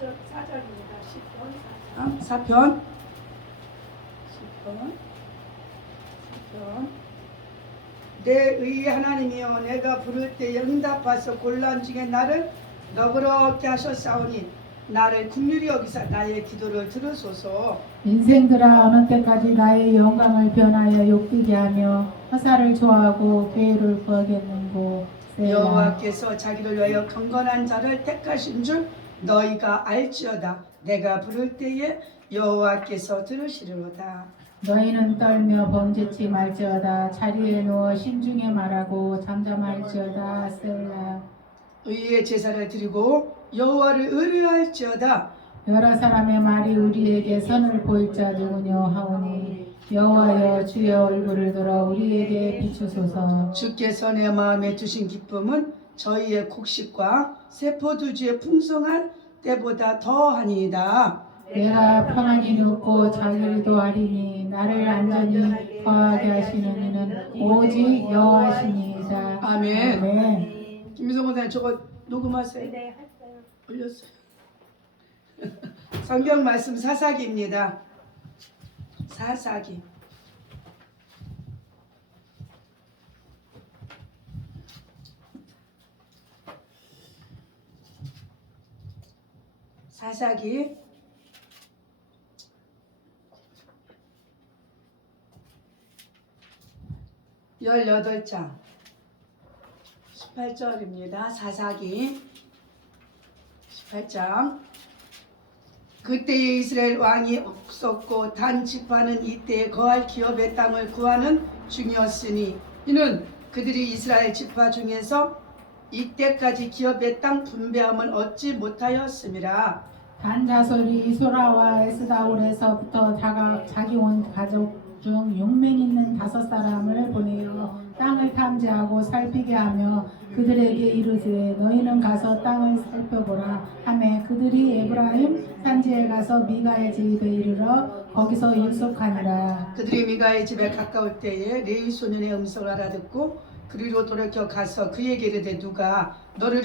4절입니다. 10편 4절. 4편 10편 내 의의 하나님이여 내가 부를 때 응답하사 곤란 중에 나를 너그럽게 하셨사오니 나를 긍휼히 여기사 나의 기도를 들으소서. 인생들아 어느 때까지 나의 영광을 변하여 욕되게 하며 화살을 좋아하고 괴를 구하겠는고. 여호와께서 자기를 위하여 경건한 자를 택하신 줄 너희가 알지어다. 내가 부를 때에 여호와께서 들으시리로다. 너희는 떨며 범죄치 말지어다. 자리에 누워 신중에 말하고 잠잠할지어다. 셀라. 의의 제사를 드리고 여호와를 의뢰할지어다. 여러 사람의 말이 우리에게 선을 보일 자 누구뇨 하오니 여호와여 주의 얼굴을 들어 우리에게 비추소서. 주께서 내 마음에 두신 기쁨은 저희의 곡식과 새 포도주의 풍성한 때보다 더하니이다. 내가 편안히 눕고 자기도 하리니 나를 안전히 거하게 하시는 이는 오직 여호와시니이다. 아멘. 아멘. 김미성 원장님 저거 녹음하세요. 네, 했어요. 올렸어요. 성경 말씀 사사기입니다. 사사기. 사사기 18장 18절입니다. 사사기 18장. 그때에 이스라엘 왕이 없었고 단 지파는 이때에 거할 기업의 땅을 구하는 중이었으니 이는 그들이 이스라엘 지파 중에서 이때까지 기업의 땅 분배함을 얻지 못하였음이라. 단 자손이 소라와 에스다올에서부터 자기 온 가족 중 6명 있는 5사람을 보내어 땅을 탐지하고 살피게 하며 그들에게 이르되 너희는 가서 땅을 살펴보라 하매 그들이 에브라임 산지에 가서 미가의 집에 이르러 거기서 유숙하니라. 그들이 미가의 집에 가까울 때에 레위 소년의 음성을 알아듣고 그리로 돌이켜 가서 그에게 이르되 누가 너를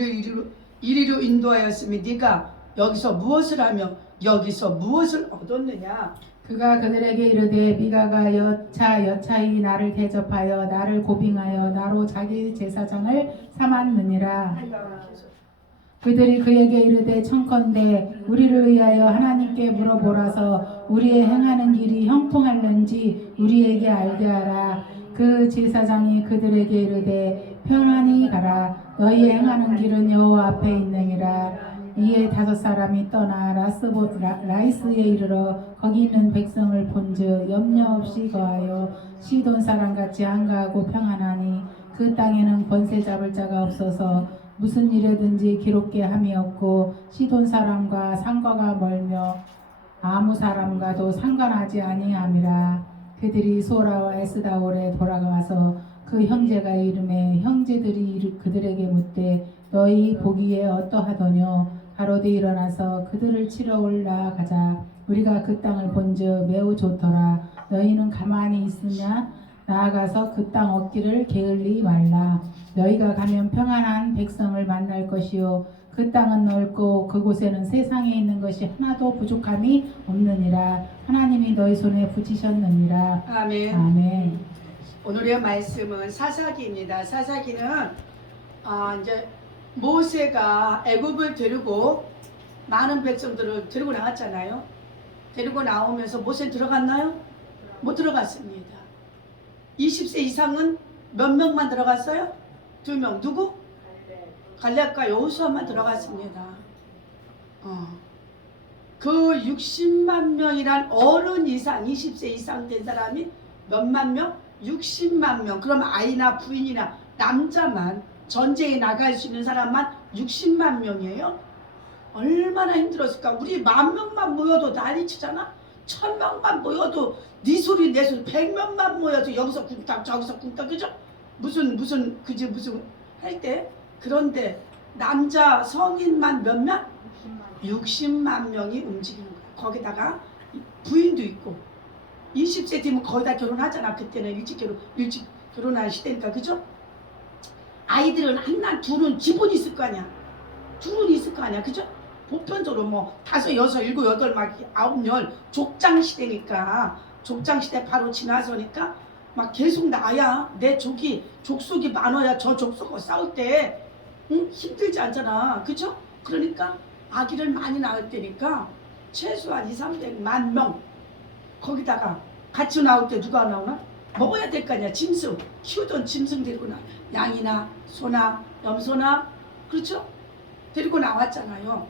이리로 인도하였으니 네가 여기서 무엇을 하며 여기서 무엇을 얻었느냐. 그가 그들에게 이르되 미가가 여차여차히 나를 대접하여 나를 고빙하여 나로 자기 제사장을 삼았느니라. 그들이 그에게 이르되 청컨대 우리를 위하여 하나님께 물어보라서 우리의 행하는 길이 형통할는지 우리에게 알게 하라. 그 제사장이 그들에게 이르되 평안히 가라. 너희 행하는 길은 여호와 앞에 있느니라. 이에 5사람이 떠나 라이스에 이르러 거기 있는 백성을 본즉 염려 없이 거하여 시돈 사람같이 한가하고 평안하니 그 땅에는 권세 잡을 자가 없어서 무슨 일에든지 기롭게 함이 없고 시돈 사람과 상거가 멀며 아무 사람과도 상관하지 아니함이라. 그들이 소라와 에스다올에 돌아가서 그 형제가 이름에 형제들이 그들에게 묻되 너희 보기에 어떠하더뇨. 가로되 일어나서 그들을 치러 올라가자. 우리가 그 땅을 본즉 매우 좋더라. 너희는 가만히 있으냐. 나아가서 그 땅 얻기를 게을리 말라. 너희가 가면 평안한 백성을 만날 것이요 그 땅은 넓고 그곳에는 세상에 있는 것이 하나도 부족함이 없느니라. 하나님이 너희 손에 붙이셨느니라. 아멘. 아멘. 오늘의 말씀은 사사기입니다. 사사기는 이제 모세가 애굽을 데리고 많은 백성들을 데리고 나갔잖아요. 데리고 나오면서 모세는 들어갔나요? 못 들어갔습니다. 20세 이상은 몇 명만 들어갔어요? 2명. 누구? 갈렙과 여호수아만 들어갔습니다. 그 60만 명이란 어른 이상 20세 이상 된 사람이 몇만 명? 60만 명. 그럼 아이나 부인이나 남자만 전쟁에 나갈 수 있는 사람만 60만 명이에요. 얼마나 힘들었을까. 우리 10,000명만 모여도 난리치잖아. 1,000명만 모여도 네 소리 내 소리 100명만 모여도 여기서 쿵딱 저기서 쿵딱 그죠? 무슨 할 때. 그런데 남자 성인만 몇만? 60만 명이 움직이는 거야. 거기다가 부인도 있고 20세 되면 거의 다 결혼하잖아. 그때는 일찍 결혼한 시대니까 그죠? 아이들은 하나 둘은 기본이 있을 거 아니야. 둘은 있을 거 아니야. 그죠? 보편적으로 뭐 5, 6, 7, 8, 막 9, 10 족장 시대니까 족장 시대 바로 지나서니까 막 계속 나야 내 족속이 많아야 저 족속하고 싸울 때 힘들지 않잖아. 그쵸? 그러니까 아기를 많이 낳을 때니까 최소한 2, 300만 명 거기다가 같이 나올 때 누가 나오나? 먹어야 될 거 아니야. 짐승 키우던 짐승 데리고 나 양이나 소나 염소나 그렇죠? 데리고 나왔잖아요.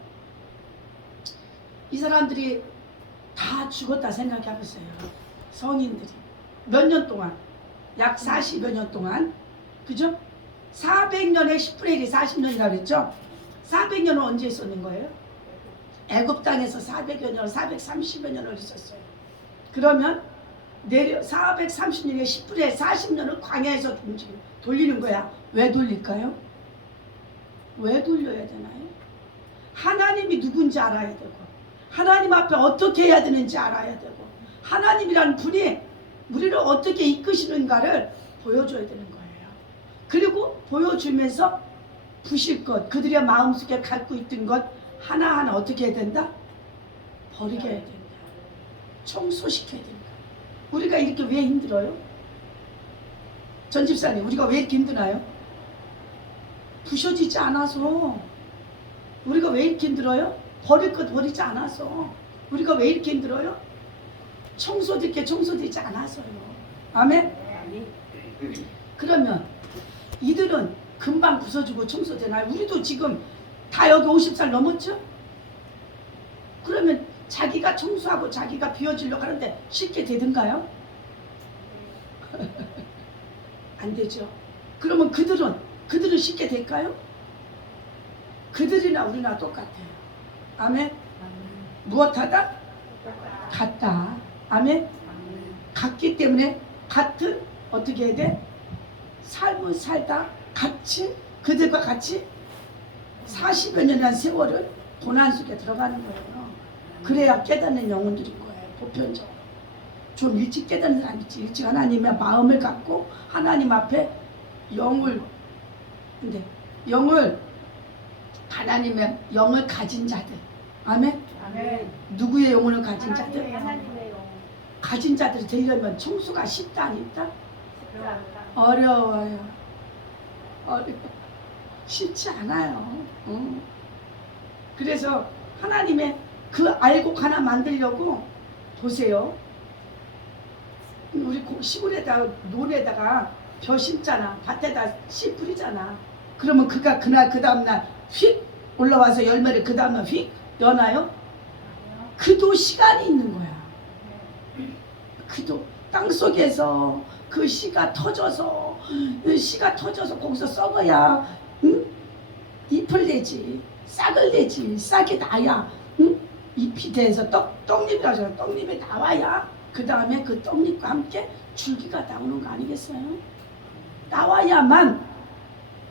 이 사람들이 다 죽었다 생각해 보세요. 성인들이 몇 년 동안 약 40여 년 동안 그죠? 400년에 10분의 1이 40년이라고 그랬죠? 400년은 언제 있었는 거예요? 애굽 땅에서 400여 년, 430여 년을 있었어요. 그러면 내려 430년에 10분의 40년을 광야에서 돌리는 거야. 왜 돌릴까요? 왜 돌려야 되나요? 하나님이 누군지 알아야 되고 하나님 앞에 어떻게 해야 되는지 알아야 되고 하나님이라는 분이 우리를 어떻게 이끄시는가를 보여줘야 되는 거예요. 그리고 보여주면서 부실 것, 그들의 마음속에 갖고 있던 것 하나하나 어떻게 해야 된다? 버리게 해야 된다. 청소시켜야 된다. 우리가 이렇게 왜 힘들어요? 전 집사님, 우리가 왜 이렇게 힘드나요? 부셔지지 않아서. 우리가 왜 이렇게 힘들어요? 버릴 것 버리지 않아서. 우리가 왜 이렇게 힘들어요? 청소되지 않아서요. 아멘? 그러면 이들은 금방 부서지고 청소되나요? 우리도 지금 다 여기 50살 넘었죠? 그러면 자기가 청소하고 자기가 비워주려고 하는데 쉽게 되든가요? 안 되죠. 그러면 그들은 쉽게 될까요? 그들이나 우리나 똑같아요. 아멘? 무엇하다? 같다. 아멘? 같기 때문에 같은 어떻게 해야 돼? 삶을 살다 같이 그들과 같이 40여 년이라는 세월을 고난 속에 들어가는 거예요. 그래야 깨닫는 영혼들인 거예요. 보편적으로. 좀 일찍 깨닫는 사람 있지. 일찍 하나님의 마음을 갖고 하나님 앞에 하나님의 영을 가진 자들. 아멘? 아멘. 누구의 영혼을 가진 자들? 하나님의 영. 가진 자들이 되려면 청소가 쉽다 안 쉽다? 어려워요. 쉽지 않아요. 그래서 하나님의 그 알곡 하나 만들려고 보세요. 우리 시골에다가 논에다가 벼 심잖아. 밭에다 씨 뿌리잖아. 그러면 그가 그날 그 다음날 휙 올라와서 열매를 그 다음날 휙 여나요? 그도 시간이 있는 거야. 그도 땅속에서 그 씨가 터져서 거기서 썩어야 잎을 내지 싹을 내지 싹이 나야 잎이 돼서 떡잎이라고 하잖아요. 떡잎이 나와야 그 다음에 그 떡잎과 함께 줄기가 나오는 거 아니겠어요? 나와야만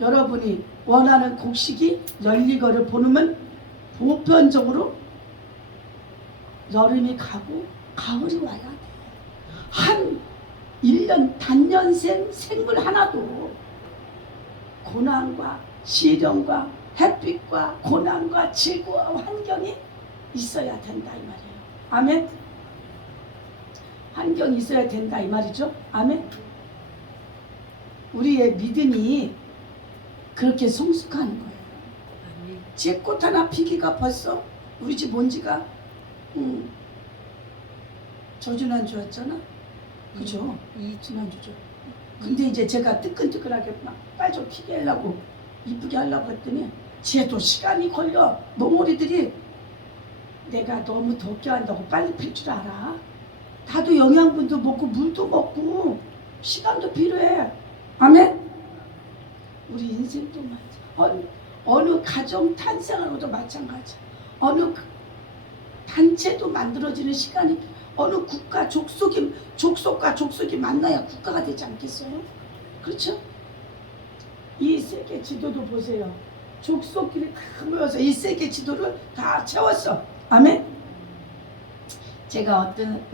여러분이 원하는 곡식이 열리거를 보면 보편적으로 여름이 가고 가을이 와야 돼. 한 1년 단년생 생물 하나도 고난과 시련과 햇빛과 고난과 질고와 환경이 있어야 된다 이 말이에요. 아멘? 환경이 있어야 된다 이 말이죠. 아멘? 우리의 믿음이 그렇게 성숙하는 거예요. 제 꽃 하나 피기가 벌써 우리 집 먼지가 저지난주였잖아. 그죠? 이 지난주죠. 근데 이제 제가 뜨끈뜨끈하게 막 빨리 좀 피게 하려고 이쁘게 하려고 했더니 쟤도 시간이 걸려. 멍어리들이 내가 너무 덥게 한다고 빨리 필 줄 알아. 나도 영양분도 먹고 물도 먹고 시간도 필요해. 아멘? 우리 인생도 마찬가지. 어느 가정 탄생하고도 마찬가지. 어느 단체도 만들어지는 시간이 필요해. 어느 국가 족속과 족속이 만나야 국가가 되지 않겠어요? 그렇죠? 이 세계 지도도 보세요. 족속끼리 다 모여서 이 세계 지도를 다 채웠어. 아멘? 제가 어떤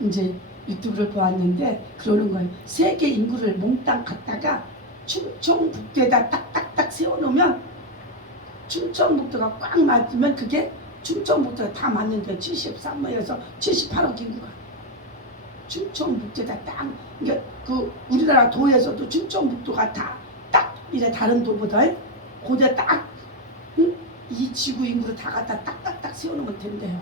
이제 유튜브를 보았는데 그러는 거예요. 세계 인구를 몽땅 갖다가 충청북도에다 딱딱딱 세워놓으면 충청북도가 꽉 맞으면 그게 충청북도에 다 맞는데 73에서 78억 인구가 충청북도에다 딱 이게 그 우리나라 도에서도 충청북도가 다 딱 이제 다른 도보다 고대 딱 응? 이 지구 인구를 다 갖다 딱딱딱 세워놓으면 된대요.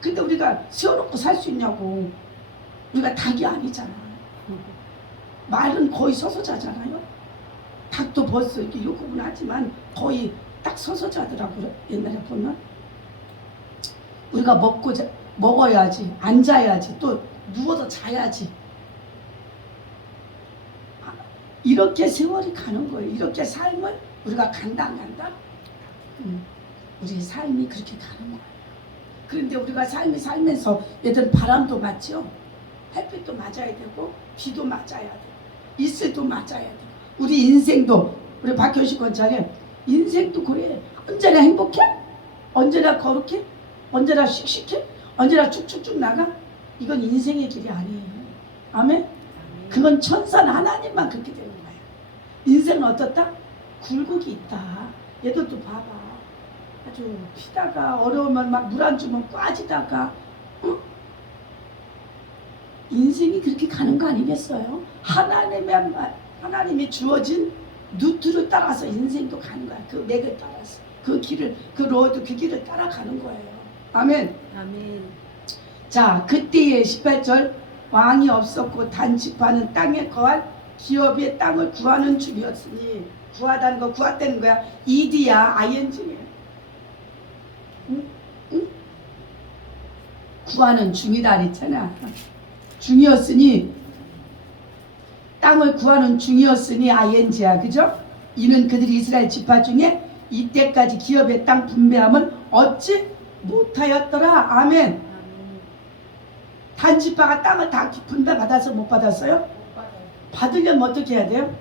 근데 우리가 세워놓고 살 수 있냐고. 우리가 닭이 아니잖아. 말은 거의 서서 자잖아요. 닭도 벌써 이렇게 요구는 하지만 거의 딱 서서 자더라고요. 옛날에 보면. 우리가 먹어야지, 앉아야지, 또 누워서 자야지. 이렇게 세월이 가는 거예요. 이렇게 삶을 우리가 간다 안 간다? 우리 삶이 그렇게 가는 거예요. 그런데 우리가 삶이 살면서 얘들 바람도 맞죠? 햇빛도 맞아야 되고 비도 맞아야 되고 이슬도 맞아야 되고 우리 인생도 우리 박효식 원장님 인생도 그래. 언제나 행복해? 언제나 거룩해? 언제나 씩씩해? 언제나 쭉쭉쭉 나가? 이건 인생의 길이 아니에요. 아멘? 그건 천사는 하나님만 그렇게 되는 거예요. 인생은 어떻다? 굴곡이 있다. 얘들도 봐봐. 아주 피다가 어려우면 막 물 안 주면 꽈지다가 응? 인생이 그렇게 가는 거 아니겠어요? 하나님이 주어진 루트를 따라서 인생도 가는 거야. 그 맥을 따라서 그 길을 그 로드 그 길을 따라가는 거예요. 아멘. 아멘. 자, 그때의 18절 왕이 없었고 단지파는 땅에 거한 기업의 땅을 구하는 중이었으니 구하다는 거 구하다는 거야. 이디야 ING예요. 응? 응? 구하는 중이다 그랬잖아. 중이었으니 땅을 구하는 중이었으니 ING야. 그죠? 이는 그들이 이스라엘 지파 중에 이때까지 기업의 땅 분배함을 얻지 못하였더라. 아멘. 단지파가 땅을 다 분배 받아서 못 받았어요? 받으려면 어떻게 해야 돼요?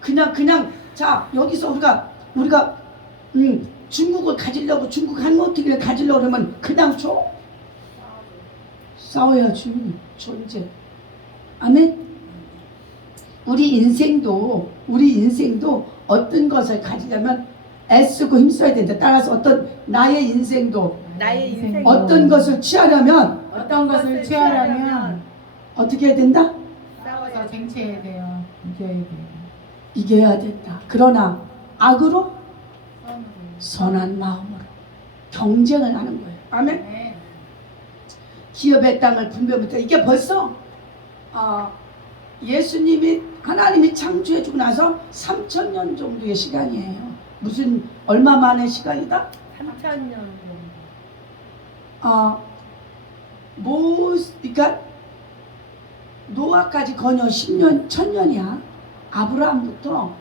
그냥 자 여기서 우리가 중국을 가지려고 중국 한국을 가지려고 그러면 그냥 줘? 싸워야지. 존재. 아멘. 우리 인생도 어떤 것을 가지려면 애쓰고 힘써야 된다. 따라서 나의 인생도 어떤 것을 취하려면 어떻게 해야 된다? 싸워서 쟁취해야 돼요. 이겨야 돼요. 이겨야 된다. 그러나 악으로 싸움으로. 선한 마음으로 경쟁을 하는 거예요. 아멘. 네. 기업의 땅을 분배부터 이게 벌써 하나님이 창조해주고 나서 3,000년 정도의 시간이에요. 무슨 얼마 만의 시간이다? 3,000년 그러니까 노아까지 거녀 10년, 1,000년이야. 아브라함부터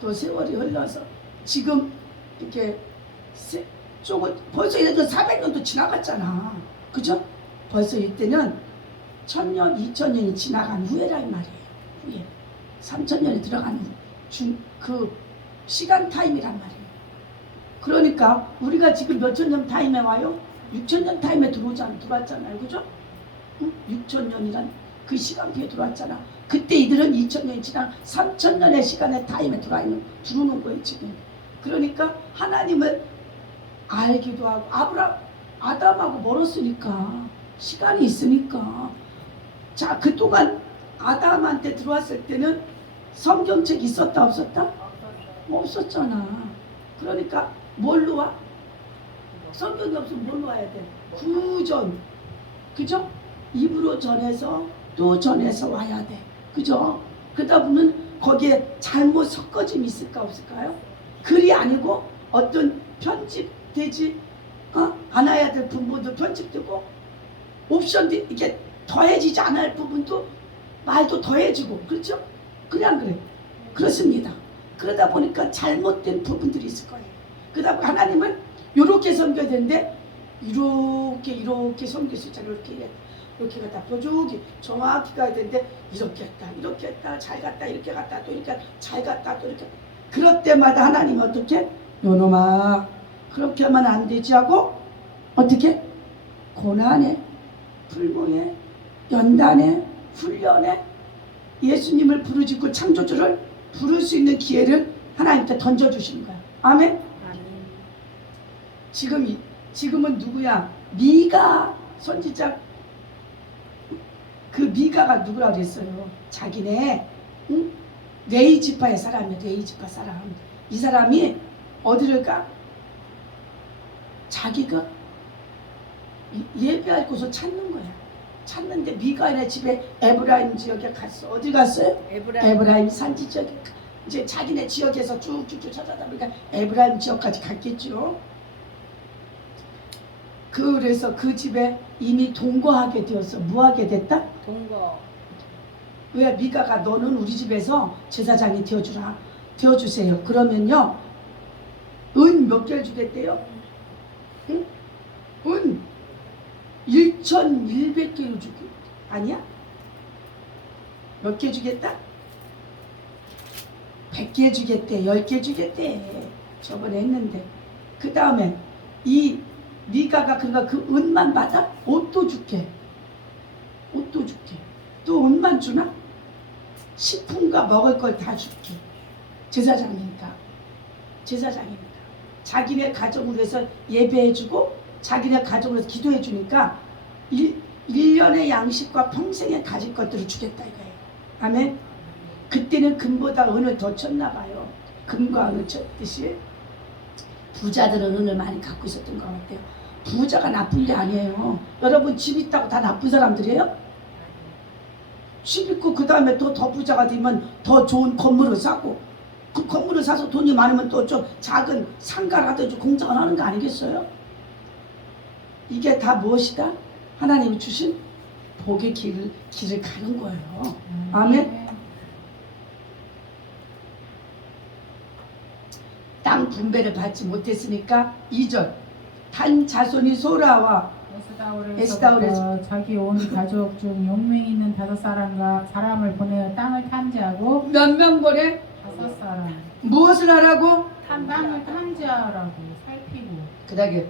또 세월이 흘러서 지금 이렇게 벌써 예를 400년도 지나갔잖아. 그죠? 벌써 이때는 1,000년, 2,000년이 지나간 후에란 말이에요. 후에 3,000년이 들어간 그 시간 타임이란 말이에요. 그러니까 우리가 지금 몇천 년 타임에 와요? 6,000년 타임에 들어왔잖아요. 그죠? 6,000년이란 그 시간표에 들어왔잖아. 그때 이들은 2,000년이 지난 3,000년의 시간의 타임에 들어오는 거예요 지금. 그러니까 하나님을 알기도 하고 아담하고 멀었으니까 시간이 있으니까 자 그동안 아담한테 들어왔을 때는 성경책이 있었다 없었다? 없었잖아. 그러니까 뭘로 와? 성경이 없으면 뭘로 와야 돼? 구전. 그죠? 입으로 전해서 또 전해서 와야 돼. 그죠? 그러다 보면 거기에 잘못 섞어짐이 있을까 없을까요? 글이 아니고 어떤 편집되지 않아야 될 부분도 편집되고 옵션도 이게 더해지지 않을 부분도 말도 더해지고 그렇죠? 그냥 그래. 그렇습니다. 그러다 보니까 잘못된 부분들이 있을 거예요. 그러다 보니 하나님은 이렇게 섬겨야 되는데 이렇게 섬길 수 있잖아요. 이렇게 갖다 뾰족이 정확히 가야 되는데 이렇게 했다 잘 갔다 이렇게 갔다 또 이렇게 잘 갔다 또 이렇게 그럴 때마다 하나님 어떻게? 요놈아 그렇게 하면 안 되지 하고 어떻게? 고난에 불모에 연단에 훈련에 예수님을 부르짖고 창조주를 부를 수 있는 기회를 하나님께 던져주시는 거야. 아멘? 지금은 누구야? 미가 선지자. 그 미가가 누구라 그랬어요? 자기네 응? 레위 지파의 사람이야. 레위 지파 사람. 이 사람이 어디를 가? 자기가 예배할 곳을 찾는 거야. 찾는데 미가의 집에 에브라임 지역에 갔어. 어디 갔어요? 에브라임 산지 지역에. 이제 자기네 지역에서 쭉쭉쭉 찾아다 보니까 에브라임 지역까지 갔겠죠. 그래서 그 집에 이미 동거하게 되었어. 뭐하게 됐다? 동거. 왜? 미가가 너는 우리 집에서 제사장이 되어주세요. 그러면요 은 몇 개를 주겠대요? 응? 은 1,100개를 주고 아니야? 몇 개 주겠다? 100개 주겠대. 10개 주겠대. 저번에 했는데 그 다음에 이 미가가 그러니까 그 은만 받아? 옷도 줄게. 옷도 줄게. 또 은만 주나? 식품과 먹을 걸 다 줄게. 제사장이니까. 자기네 가정으로 해서 예배해주고 자기네 가정으로 해서 기도해주니까 1년의 양식과 평생에 가질 것들을 주겠다 이거예요. 아멘. 그때는 금보다 은을 더 쳤나 봐요. 금과 은을 쳤듯이 부자들은 은을 많이 갖고 있었던 것 같아요. 부자가 나쁜 게 아니에요. 여러분 집 있다고 다 나쁜 사람들이에요? 집 있고 그 다음에 또 더 부자가 되면 더 좋은 건물을 사고 그 건물을 사서 돈이 많으면 또 좀 작은 상가를 하든지 공장을 하는 거 아니겠어요? 이게 다 무엇이다? 하나님이 주신 복의 길을 가는 거예요. 아멘. 땅 분배를 받지 못했으니까 2절 단 자손이 소라와 에스다올에서 자기 온 가족 중 용맹 있는 5사람을 보내어 땅을 탐지하고 몇 명 보내? 5사람 무엇을 하라고? 땅을 탐지하라고 살피고 그다음에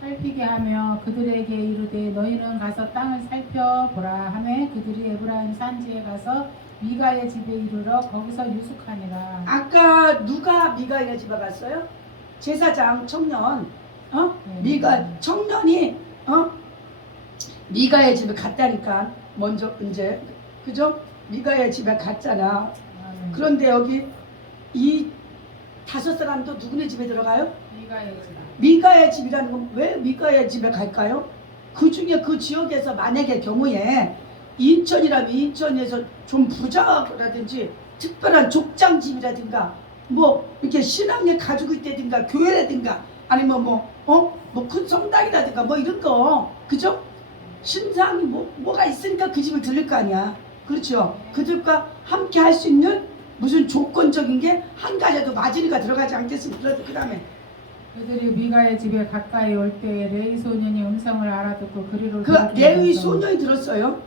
살피게 하며 그들에게 이르되 너희는 가서 땅을 살펴보라 하매 그들이 에브라임 산지에 가서 미가의 집에 이르러 거기서 유숙하니라. 아까 누가 미가의 집에 갔어요? 제사장 청년. 미가 청년이 미가의 집에 갔다니까. 먼저 이제 그죠? 미가의 집에 갔잖아. 그런데 여기 이 5사람도 누구네 집에 들어가요? 미가의 집. 미가의 집이라는 건 왜 미가의 집에 갈까요? 그 중에 그 지역에서 만약에 경우에 인천이라면 인천에서 좀 부자라든지 특별한 족장집이라든가 뭐 이렇게 신앙에 가지고 있다든가 교회라든가 아니면 뭐 큰 성당이라든가 뭐 이런 거 그죠? 신상이 뭐가 있으니까 그 집을 들릴 거 아니야. 그렇죠? 그들과 함께 할 수 있는 무슨 조건적인 게 한 가지라도 마지리가 들어가지 않겠습니까? 그 다음에 그들이 미가의 집에 가까이 올 때에 레위 소년이 음성을 알아듣고 그리로 그 레위 소년이 들었어요.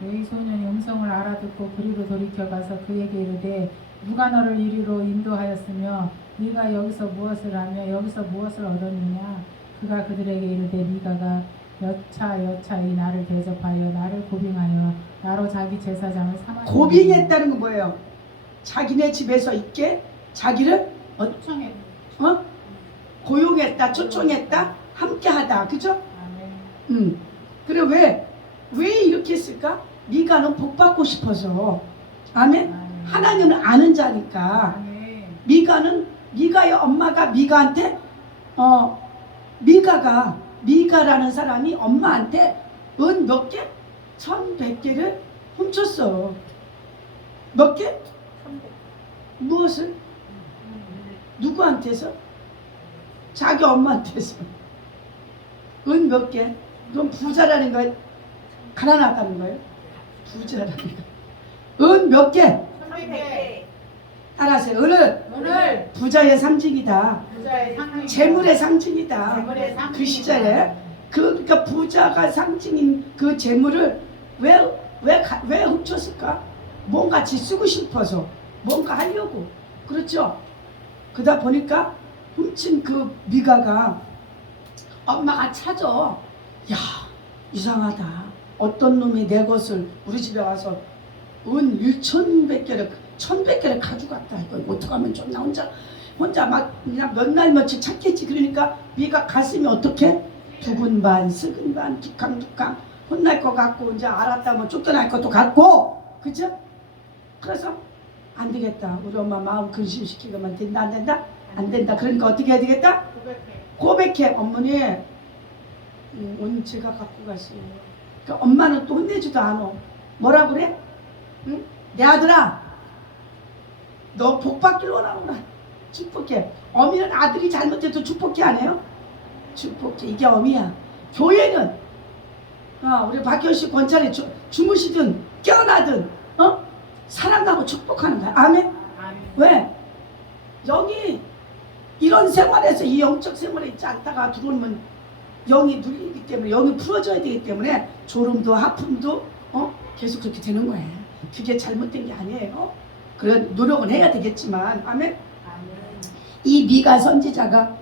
레위 소년이 음성을 알아듣고 그리로 돌이켜 가서 그에게 이르되 누가 너를 이리로 인도하였으며 네가 여기서 무엇을 하며 여기서 무엇을 얻었느냐. 그가 그들에게 이르되 미가가 여차여차히 나를 대접하여 나를 고빙하여 나로 자기 제사장을 삼았느니라. 고빙했다는 건 뭐예요? 자기네 집에서 있게 자기를 초청해. 고용했다, 초청했다, 함께하다, 그죠? 아멘. 그래 왜 이렇게 했을까? 미가는 복 받고 싶어서. 아멘. 하나님을 아는 자니까. 아멘. 미가의 엄마가 미가한테 미가라는 사람이 엄마한테 은 몇 개? 1,100개를 훔쳤어. 몇 개? 300. 무엇을? 누구한테서? 자기 엄마한테서. 은 몇 개? 그럼 부자라는 거예요? 가난하다는 거예요? 부자라는 거예요. 은 몇 개? 300개. 따라하세요. 은을 부자의 상징이다. 부자의 상징. 재물의 상징이다. 재물의 상징이다. 그 시절에 그러니까 부자가 상징인 그 재물을 왜 훔쳤을까? 뭔가 같이 쓰고 싶어서 뭔가 하려고. 그렇죠? 그러다 보니까 훔친 그 미가가 엄마가 찾아. 야, 이상하다. 어떤 놈이 내 것을 우리 집에 와서 은 1,100개를 1,100개를 가져갔다. 이거 어떡하면 좋나. 혼자 막 그냥 몇 날 며칠 찾겠지. 그러니까 미가 가슴이 어떻게 두근반 쓰근반 두캉두캉 혼날 것 같고 이제 알았다면 쫓겨날 것도 같고, 그죠? 그래서 안 되겠다. 우리 엄마 마음 근심시키고만 된다 안 된다? 안 된다. 그러니까 어떻게 해야 되겠다? 고백해. 어머니 오늘 제가 갖고 갔어요. 그러니까 엄마는 또 혼내지도 않아. 뭐라 그래? 응? 내 아들아, 너 복받길 원하구나. 축복해. 어미는 아들이 잘못해도 축복해 안 해요? 축복해. 이게 어미야. 교회는 우리 박현씨 권찰이 주무시든 깨어나든 사랑하고 축복하는 거야. 아멘? 왜? 영이 이런 생활에서 이 영적 생활에 있지 않다가 들어오면 영이 눌리기 때문에, 영이 풀어져야 되기 때문에 졸음도 아픔도 계속 그렇게 되는 거예요. 그게 잘못된 게 아니에요. 그런 노력은 해야 되겠지만, 아멘? 이 미가 선지자가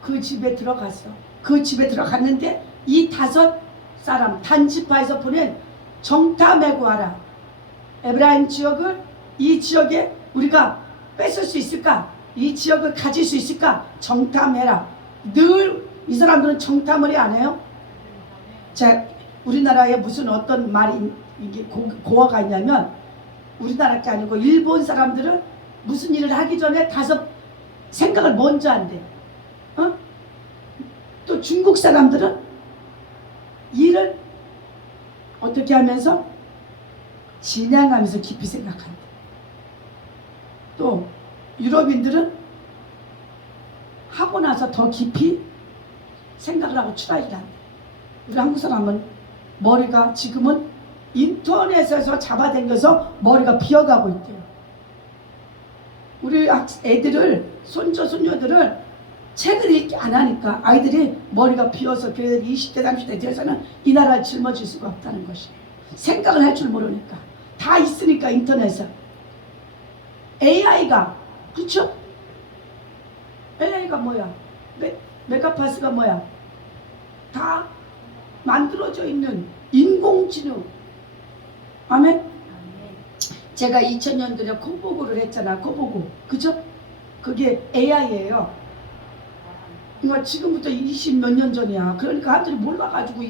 그 집에 들어갔어. 그 집에 들어갔는데 이 5사람 단지파에서 보낸 정타 메고 와라. 에브라임 지역을, 이 지역에 우리가 뺏을 수 있을까? 이 지역을 가질 수 있을까? 정탐해라. 늘 이 사람들은 정탐을 안 해요. 자, 우리나라에 무슨 어떤 말이 이게 고어가 있냐면, 우리나라 게 아니고 일본 사람들은 무슨 일을 하기 전에 5 생각을 먼저 한대. 또 중국 사람들은 일을 어떻게 하면서 진양하면서 깊이 생각한대. 또 유럽인들은 하고 나서 더 깊이 생각을 하고 추라이를 한대. 우리 한국 사람은 머리가 지금은 인터넷에서 잡아당겨서 머리가 비어가고 있대요. 우리 애들을, 손주 손녀들을 책을 읽기 안 하니까 아이들이 머리가 비어서, 그래서 20대 30대 되어서는 이 나라를 짊어질 수가 없다는 것이에요. 생각을 할 줄 모르니까. 다 있으니까 인터넷에. AI가, 그쵸? AI가 뭐야? 메가파스가 뭐야? 다 만들어져 있는 인공지능. 아멘? 제가 2000년도에 코보고를 했잖아. 코보고. 그죠? 그게 AI예요. 이거 지금부터 20몇 년 전이야. 그러니까 사람들이 몰라가지고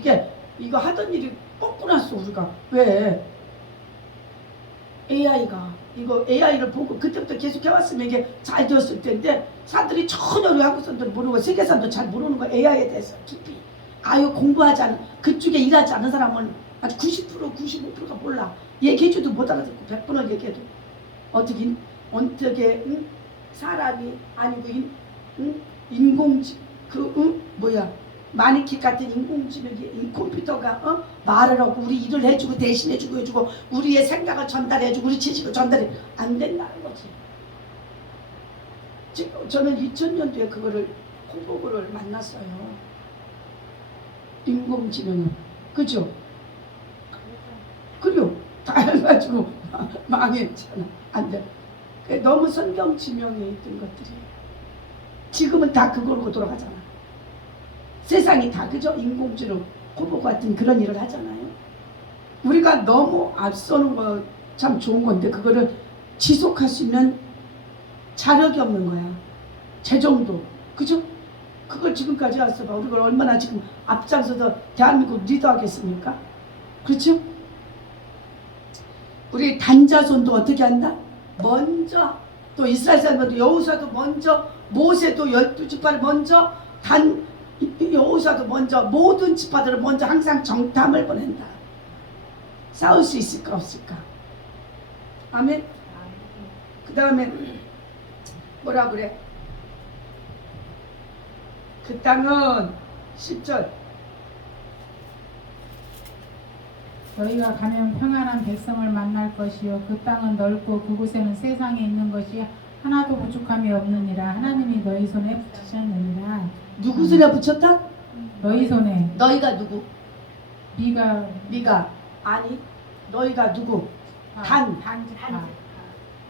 이거 하던 일이 꺾고 났어, 우리가. 왜? AI가. 이거 AI를 보고 그때부터 계속 해왔으면 이게 잘 되었을 텐데, 사람들이 전혀 우리 한국 사람들 모르고 세계 사람도 잘 모르는 거야. AI에 대해서 깊이. 아유, 공부하지 않은, 그쪽에 일하지 않은 사람은 아주 90%, 95%가 몰라. 얘기해줘도 못 알아듣고 100번을 얘기해도. 어떻게 사람이 아니고 마니키 같은 인공지능이, 컴퓨터가 말을 하고 우리 일을 해주고 대신해주고 우리의 생각을 전달해주고 우리 지식을 전달해 안 된다는 거지. 지금 저는 2000년도에 그거를 홍보를 만났어요. 인공지능은. 그죠? 그래요. 다 해가지고 망했잖아. 안 돼. 너무 성경지명에 있던 것들이 지금은 다 그걸로 돌아가잖아. 세상이 다, 그죠? 인공지능, 코보 같은 그런 일을 하잖아요. 우리가 너무 앞서는 거 참 좋은 건데, 그거를 지속할 수 있는 자력이 없는 거야. 재정도. 그죠? 그걸 지금까지 왔어 봐. 우리가 얼마나 지금 앞장서서 대한민국 리더하겠습니까? 그렇죠? 우리 단자손도 어떻게 한다? 먼저, 또 이스라엘 사람들도 여호수아도 먼저, 모세도 12지파를 먼저, 여호수아도 먼저, 모든 지파들을 먼저 항상 정탐을 보낸다. 싸울 수 있을까 없을까? 아멘? 그 다음에 뭐라 그래? 그 땅은 10절, 너희가 가면 평안한 백성을 만날 것이요 그 땅은 넓고 그곳에는 세상에 있는 것이 하나도 부족함이 없느니라. 하나님이 너희 손에 붙이셨느니라. 누구 손에 붙였다? 너희 손에. 너희가 누구? 네가 아니, 너희가 누구? 단지파.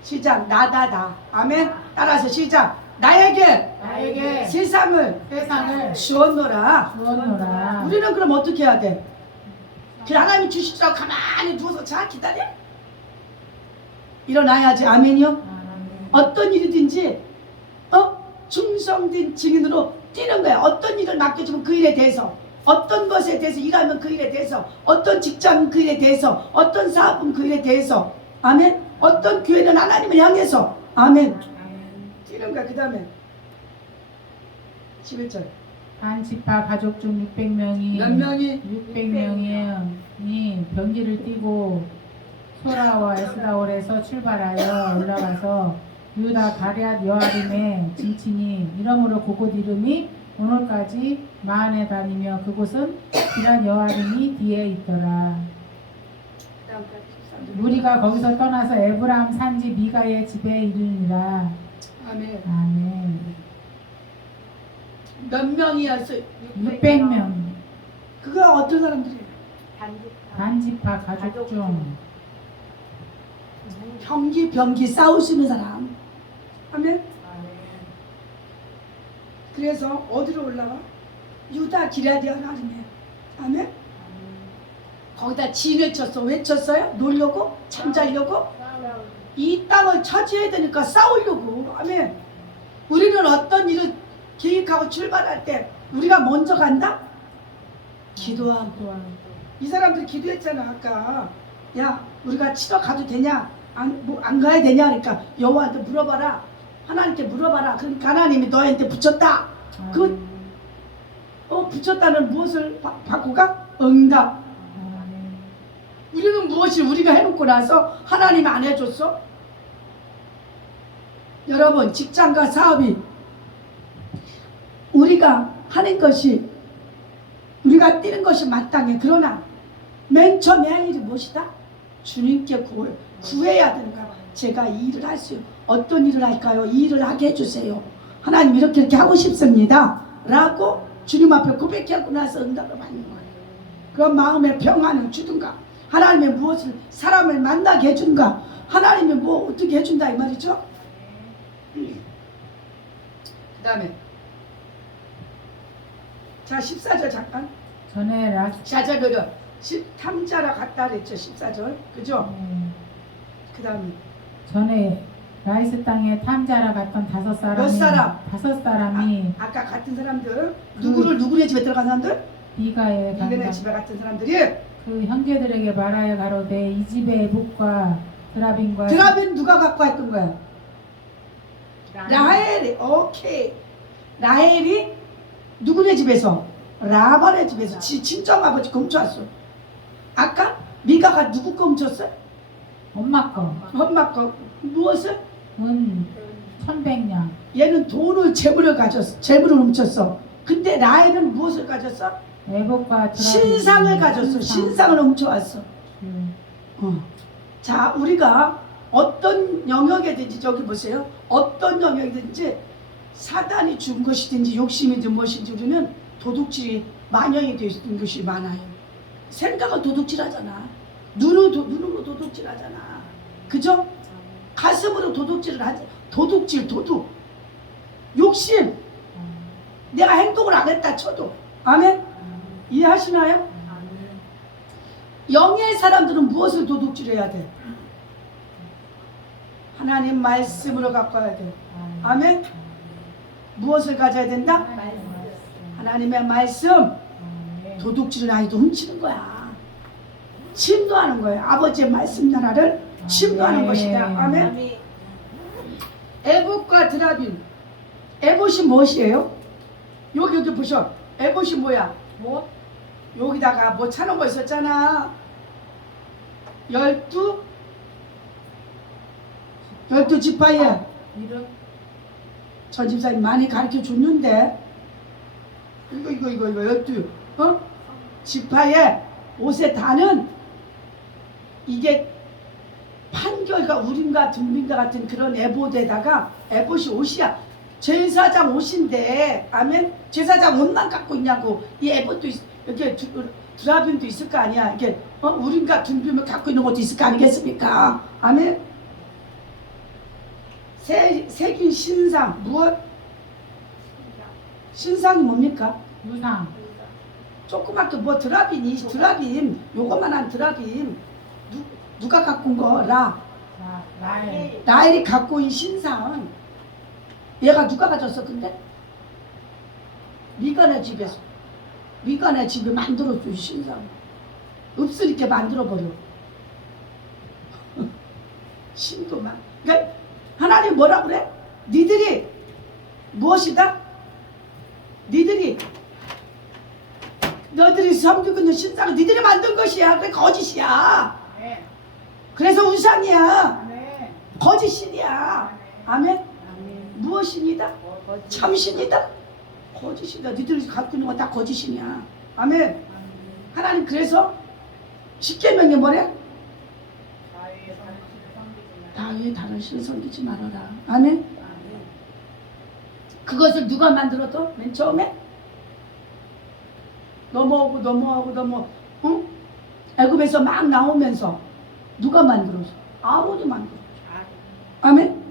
시작. 나다다. 아멘. 따라서 시작. 나에게 세상을 주었노라. 우리는 그럼 어떻게 해야 돼? 그냥 하나님이 주시라고 가만히 누워서 자 기다려? 일어나야지. 아멘이요. 아멘. 어떤 일이든지 충성된 증인으로 뛰는 거야. 어떤 일을 맡겨주면 그 일에 대해서, 어떤 것에 대해서 일하면 그 일에 대해서, 어떤 직장은 그 일에 대해서, 어떤 사업은 그 일에 대해서, 아멘. 어떤 교회는 하나님을 향해서, 아멘. 뛰는 거야. 그 다음에 11절. 한 지파 가족 중 600명이 몇 명이 600명이 병기를 띠고 소라와 에스다올에서 출발하여 올라가서 유다 가랴 여아림의 진친이 이러므로 그곳 이름이 오늘까지 마흔에 다니며 그곳은 기란 여아림이 뒤에 있더라. 우리가 거기서 떠나서 에브라임 산지 미가의 집에 이르니라. 아멘. 아멘. 몇 명이었어요? 600명 그거 어떤 사람들이에요? 반지파 가족 중 병기 싸우시는 사람. 아멘. 그래서 어디로 올라와? 유다 기라디아 하나님이에요. 아멘. 거기다 진 외쳤어. 외쳤어요? 놀려고? 잠자려고? 이 땅을 차지해야 되니까 싸우려고. 아멘. 우리는 어떤 일을 계획하고 출발할 때 우리가 먼저 간다? 기도하고. 이 사람들이 기도했잖아. 아까 야 우리가 치러 가도 되냐? 안 가야 되냐? 그러니까 여호와한테 물어봐라. 하나님께 물어봐라. 그러니까 하나님이 너한테 붙였다. 그 붙였다는 무엇을 받고 가? 응답. 우리는 무엇이 우리가 해놓고 나서 하나님이 안 해줬어? 여러분 직장과 사업이 우리가 하는 것이 우리가 뛰는 것이 마땅해. 그러나 맨 처음에 할 일이 무엇이다? 주님께 구해야 되는 거야. 제가 이 일을 할 수 어떤 일을 할까요? 이 일을 하게 해주세요. 하나님 이렇게 하고 싶습니다 라고 주님 앞에 고백하고 나서 응답을 받는 거예요. 그럼 마음의 평안을 주든가 하나님의 무엇을 사람을 만나게 해준가 하나님이 뭐 어떻게 해준다 이 말이죠. 그 다음에 자 14절 잠깐. 전에 자자 그려 탐자라 갔다 그랬죠. 14절 그죠? 그 다음에 전에 라이스 땅에 탐자라 갔던 몇 사람? 5사람이 아까 같은 사람들 누구의 집에 들어간 사람들? 비가에 이근의 간다. 집에 같은 사람들이 그 형제들에게 말하여 가로되 이 집에 에봇과 드라빈과 드라빈 누가 갖고 왔던 거야? 라헬이. 오케이. 라헬이 누구네 집에서? 라반의 집에서 친정 아버지 훔쳐왔어. 아까 미가가 누구 거 훔쳤어? 엄마 거 엄마 거. 무엇을? 은 1100냥 얘는 돈을 재물을 가졌어. 재물을 훔쳤어. 근데 라헬은 무엇을 가졌어? 에봇과 드라빈 신상을 가졌어. 신상을 훔쳐왔어. 자, 우리가 어떤 영역에든지 저기 보세요. 어떤 영역이든지 사단이 준 것이든지 욕심이든 무엇인지 우리는 도둑질이 만연이 되어 있는 것이 많아요. 생각은 도둑질하잖아. 눈으로 도둑질하잖아. 그죠? 가슴으로 도둑질을 하지. 도둑. 욕심. 내가 행동을 안 했다 쳐도. 아멘? 이해하시나요? 영의 사람들은 무엇을 도둑질해야 돼? 하나님 말씀으로 갖고 와야 돼. 아멘? 무엇을 가져야 된다? 하나님의 말씀. 도둑질은 아니도 훔치는 거야. 침노하는 거예요. 아버지의 말씀 나라를 침노하는 것이다. 아멘? 에봇과 드라빈. 에봇이 무엇이에요? 여기 보셔. 에봇이 뭐야? 뭐? 여기다가 뭐 차는 거 있었잖아. 12 지파에 저 집사님 많이 가르쳐 줬는데 이거 12 지파에 옷에 다는 이게 판결과 우림과 둠빈과 같은 그런 에봇에다가 에봇이 옷이야. 제사장 옷인데 아멘. 제사장 옷만 갖고 있냐고. 이 에봇도 이렇게 드라빈도 있을 거 아니야. 이게 우림과 둠빈을 갖고 있는 것도 있을 거 아니겠습니까? 아멘. 새긴 신상 무엇? 신상이 뭡니까? 우상 조그맣게 뭐 드라빈 요거만한 드라빈 누가 갖고 온 거? 라 라헬. 라헬이 갖고 온 신상 얘가 누가 가졌어 근데? 미가네 집에서 미가네 집에 만들었어 이 신상 없으니까 만들어버려 신도만 그러니까 하나님 뭐라 그래? 니들이 무엇이다? 너희들이 섬기고 있는 신상은 니들이 만든 것이야. 그게 거짓이야. 네. 그래서 우상이야. 네. 거짓신이야. 아멘. 아멘. 무엇입니다? 참신이다. 거짓이다. 니들이 갖고 있는 건 다 거짓이냐. 아멘. 하나님 그래서 십계명에 뭐래? 나의 다른 신을 섬기지 말아라. 아멘. 그것을 누가 만들었어? 맨 처음에? 넘어오고 응? 애굽에서 막 나오면서 누가 만들었어? 아론이 만들었어. 아멘.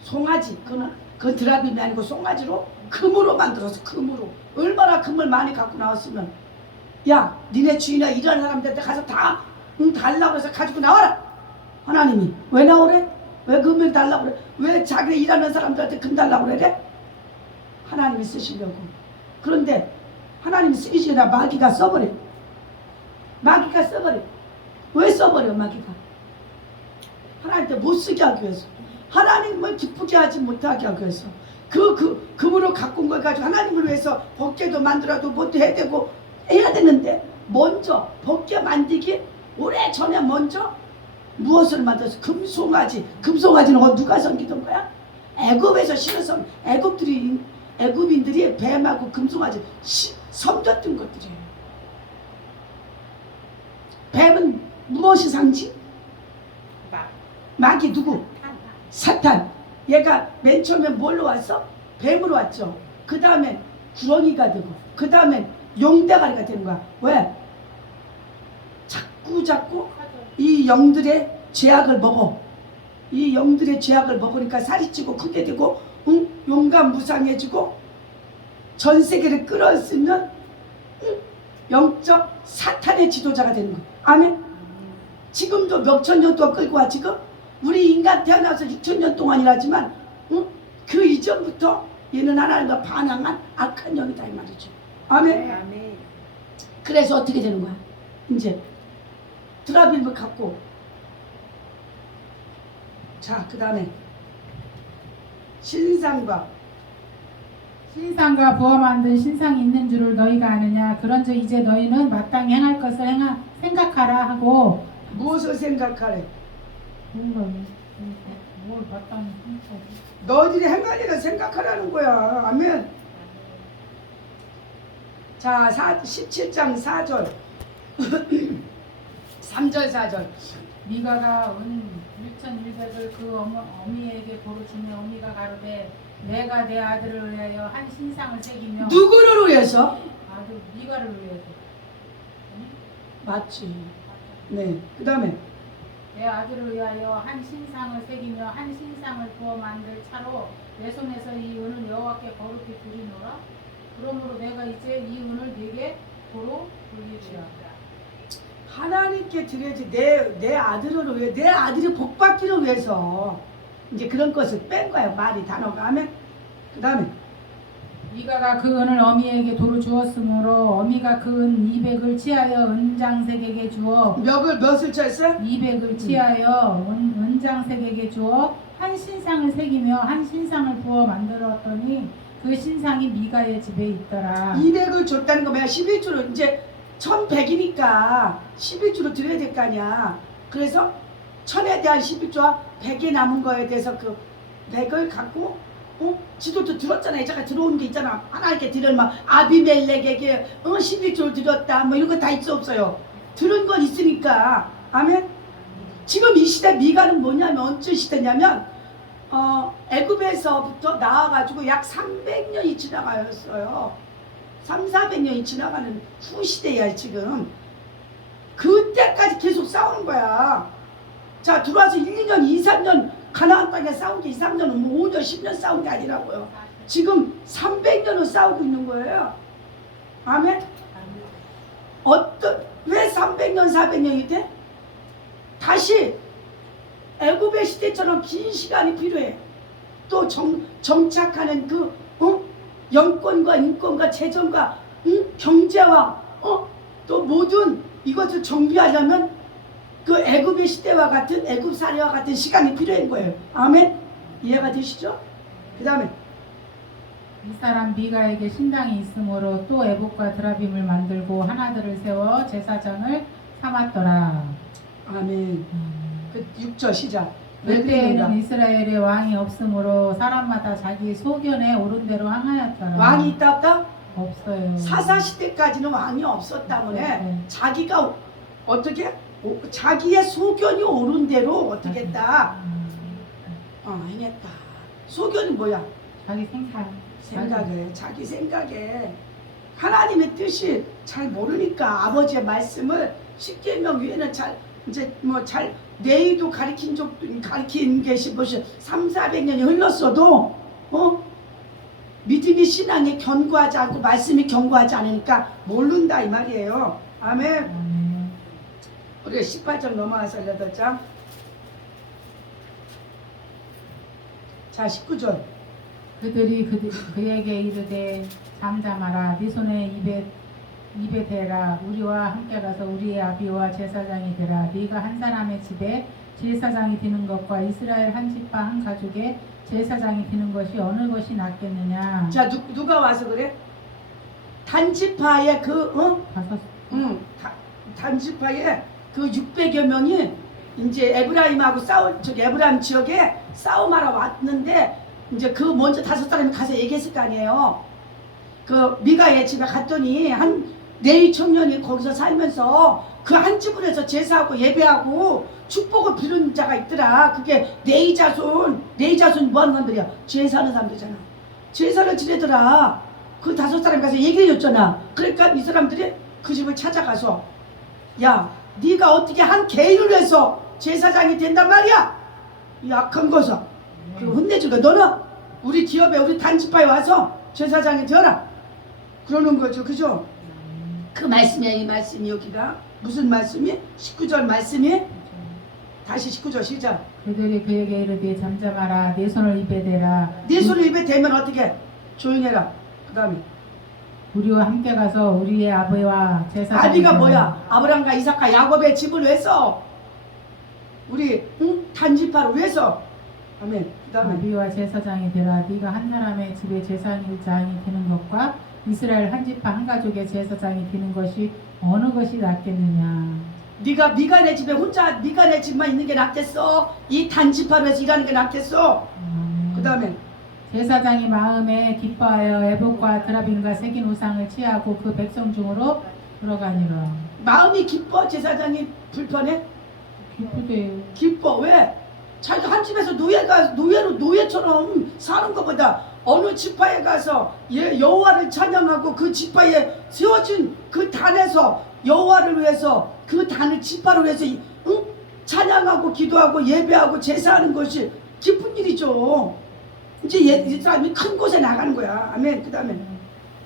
송아지 그건 드라빔이 아니고 송아지로 금으로 만들었어. 금으로 얼마나 금을 많이 갖고 나왔으면 야 니네 주인아 이런 사람들한테 가서 다 달라고 해서 가지고 나와라. 하나님이 왜 나오래? 왜 금을 달라고 그래? 왜 자기네 일하는 사람들한테 금 달라고 그래? 하나님이 쓰시려고. 그런데 하나님이 쓰기 전에 마귀가 써버려. 마귀가 써버려. 왜 써버려 마귀가? 하나님한테 못 쓰게 하기 위해서. 하나님을 기쁘게 하지 못하게 하기 위해서. 금으로 갖고 온 걸 가지고 하나님을 위해서 법궤도 만들어도 못 해야 되고 해야 되는데 먼저 법궤 만들기 오래전에 먼저 무엇을 만들어서 금송아지. 금송아지는 누가 섬기던 거야? 애굽에서 신어서 애굽인들이 뱀하고 금송아지 섬겼던 것들이에요. 뱀은 무엇이 상징? 마귀 누구? 사탄. 얘가 맨 처음에 뭘로 왔어? 뱀으로 왔죠. 그 다음에 구렁이가 되고 그 다음에 용대가리가 되는 거야. 왜? 자꾸 이 영들의 죄악을 먹어. 이 영들의 죄악을 먹으니까 살이 찌고 크게 되고 용감 무상해지고 전 세계를 끌어올 수 있는 영적 사탄의 지도자가 되는 거야. 아멘. 지금도 몇천 년 동안 끌고 와. 지금 우리 인간 태어나서 6,000년 동안이라지만 그 이전부터 얘는 하나님과 반항한 악한 영이다 이 말이죠. 아멘. 네, 아멘. 그래서 어떻게 되는 거야? 이제 드라빔을 갖고 자 그 다음에 신상과 부어 만든 신상이 있는 줄을 너희가 아느냐? 그런즉 이제 너희는 마땅히 행할 것을 생각하라 하고. 무엇을 생각하래? 뭘 마땅히 생각하지? 너희들이 행할 일을 생각하라는 거야. 아멘. 자 17장 4절 3절 4절 미가가 은 1,100을 그 어미에게 고루 주며 어미가 가로되 내가 내 아들을 위하여 한 신상을 새기며. 누구를 위해서? 아들 미가를 위해서. 맞지. 네. 그 다음에 내 아들을 위하여 한 신상을 새기며 한 신상을 부어 만들 차로 내 손에서 이 은을 여호와께 거룩히 드리노라. 그러므로 내가 이제 이 은을 네게 도로 돌리리라. 하나님께 드려야지. 내 아들을 위해, 내 아들이 복받기를 위해서 이제 그런 것을 뺀 거야. 말이 단어가. 하면 그 다음에 미가가 그 은을 어미에게 도로 주었으므로 어미가 그 은 200을 치하여 은장색에게 주어. 몇을 쳤어요? 200을 치하여 은장색에게 주어 한 신상을 새기며 한 신상을 부어 만들었더니 그 신상이 미가의 집에 있더라. 200을 줬다는 거 뭐야? 11주로 이제 1100이니까 11주로 드려야 될 거 아니야. 그래서 1000에 대한 11주와 100에 남은 거에 대해서 그 100을 갖고 지도도 들었잖아. 이자가 들어온 게 있잖아. 하나님께 드려면 아비멜렉에게 11주를 드렸다. 뭐 이런 거 다 있어 없어요? 들은 건 있으니까. 아멘. 지금 이 시대 미가는 뭐냐면 어떤 시대냐면 애굽에서부터 나와가지고 약 300년이 지나가였어요. 300~400년이 지나가는 후 시대야 지금. 그때까지 계속 싸우는 거야. 자 들어와서 1~2년, 2~3년 가나안 땅에 싸운 게 2~3년은 뭐 5년, 10년 싸운 게 아니라고요. 지금 300년을 싸우고 있는 거예요. 아멘. 왜 300년, 400년이 돼? 다시 애굽의 시대처럼 긴 시간이 필요해. 또 정착하는 그 영권과 인권과 재정과 경제와 또 모든 이것을 정비하려면 그 애굽의 시대와 같은 애굽 사례와 같은 시간이 필요한 거예요. 아멘. 이해가 되시죠? 그 다음에 이 사람 미가에게 신당이 있으므로 또 에봇과 드라빔을 만들고 하나들을 세워 제사장을 삼았더라. 아멘. 그 6절 시작. 왜 그때에는 그랬는가? 이스라엘에 왕이 없으므로 사람마다 자기 소견에 오른 대로 행하였더라. 왕이 있다 없다? 없어요. 사사시대까지는 왕이 없었기 때문에 네. 자기가 어떻게 자기의 소견이 옳은 대로 어떻게 했다? 행했다. 소견이 뭐야? 자기 생각. 자기 생각에 하나님의 뜻이 잘 모르니까 아버지의 말씀을 십계명 위에는 잘 이제 잘 내의도 가르친 계시 보시 300~400년이 흘렀어도 믿음이 신앙에 견고하지 않고 말씀이 견고하지 않으니까 모른다 이 말이에요. 아멘. 우리가 18절 넘어와서 18장. 자 19절. 그들이 그에게 이르되 잠잠하라. 네 손에 입에 대라. 우리와 함께 가서 우리의 아비와 제사장이 되라. 네가 한 사람의 집에 제사장이 되는 것과 이스라엘 한 집과 한 가족의 제사장이 되는 것이 어느 것이 낫겠느냐. 자 누가 와서 그래? 단지파의 단지파의 그 600여 명이 이제 에브라임하고 에브라임 지역에 싸움하러 왔는데 이제 그 먼저 5사람이 가서 얘기했을 거 아니에요. 그 미가의 집에 갔더니 한 네이 청년이 거기서 살면서 그 한 집을 해서 제사하고 예배하고 축복을 비는 자가 있더라. 그게 네이 자손이 뭐 하는 사람들이야? 제사하는 사람들이잖아. 제사를 지내더라. 그 5사람이 가서 얘기해줬잖아. 그러니까 이 사람들이 그 집을 찾아가서 야 네가 어떻게 한 개인을 해서 제사장이 된단 말이야? 이 악한 거서. 그리고 혼내줄 거야. 너는 우리 기업에 우리 단지파에 와서 제사장이 되어라. 그러는 거죠. 그죠? 그 말씀이야. 이 말씀이 여기가 무슨 말씀이? 19절 말씀이. 다시 19절 시작. 그들이 그에게 이르되 잠잠하라. 네 손을 입에 대라. 네 손을 입에 대면 어떻게? 조용해라. 그 다음에 우리와 함께 가서 우리의 아비와 제사장이 아비가 되라. 뭐야? 아브람과 이삭과 야곱의 집을 위해서 우리 단지파를 위해서. 아멘. 그 다음에 아비와 제사장이 되라. 네가 한 사람의 집에 제사장이 되는 것과 이스라엘 한 집과 한 가족의 제사장이 되는 것이 어느 것이 낫겠느냐. 네가 미간의 집에 혼자 미간의 집만 있는 게 낫겠어? 이 단지파로 해서 일하는 게 낫겠어? 그 다음에 제사장이 마음에 기뻐하여 에봇과 드라빔과 새긴 우상을 취하고 그 백성 중으로 들어가니라. 마음이 기뻐? 제사장이 불편해? 기쁘대요. 기뻐. 왜? 자기가 한 집에서 노예처럼 사는 것보다 어느 지파에 가서 여호와를 찬양하고 그 지파에 세워진 그 단에서 여호와를 위해서 그 단을 지파를 위해서 찬양하고 기도하고 예배하고 제사하는 것이 기쁜 일이죠. 이제 이 사람이 큰 곳에 나가는 거야. 아멘. 그 다음에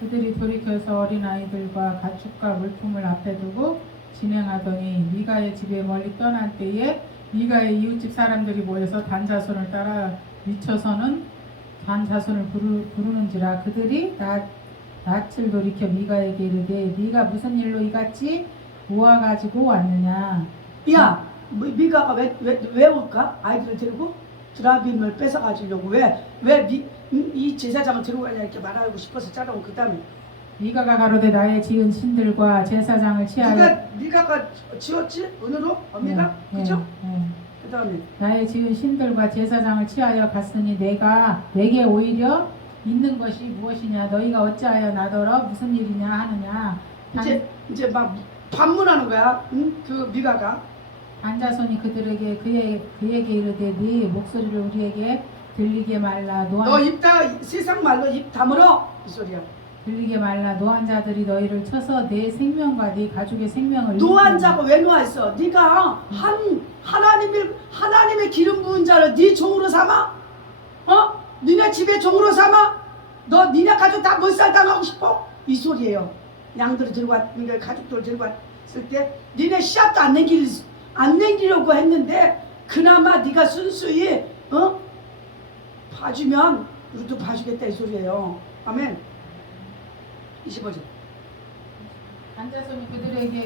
그들이 돌이켜서 어린아이들과 가축과 물품을 앞에 두고 진행하더니 미가의 집에 멀리 떠난 때에 미가의 이웃집 사람들이 모여서 단 자손을 따라 미쳐서는 단 자손을 부르는지라. 그들이 낯을 돌이켜 미가에게 이르되 네가 무슨 일로 이같이 모아가지고 왔느냐. 야 미가가 왜 올까? 아이들을 데리고 드라빔을 뺏어 가지려고 왜 이 제사장을 데리고 가냐 이렇게 말하고 싶어서 짜라고. 그 다음에 미가가 가로되 나의 지은 신들과 제사장을 취하여 미가가 지었지? 은으로? 언니가? 그죠? 그 다음에 나의 지은 신들과 제사장을 취하여 갔으니 내게 오히려 있는 것이 무엇이냐. 너희가 어찌하여 나더러 무슨 일이냐 하느냐. 이제 막 반문하는 거야. 그 미가가 단자손이 그들에게 그에게 이르되 네 목소리를 우리에게 들리게 말라. 너 입 세상 말로 입 다물어 이 소리야. 들리게 말라. 노한 자들이 너희를 쳐서 내 생명과 네 가족의 생명을 노한 자가 왜 노했어? 네가 하나님의 기름 부은 자를 네 종으로 삼아? 니네 집에 종으로 삼아? 너 니네 가족 다 몰살당하고 싶어? 이 소리예요. 양들을 들고 가족들을 들고 왔을 때 니네 씨앗도 안 남기려고 했는데 그나마 네가 순수히 봐주면 우리도 봐주겠다 이 소리예요. 아멘. 25절. 단자손이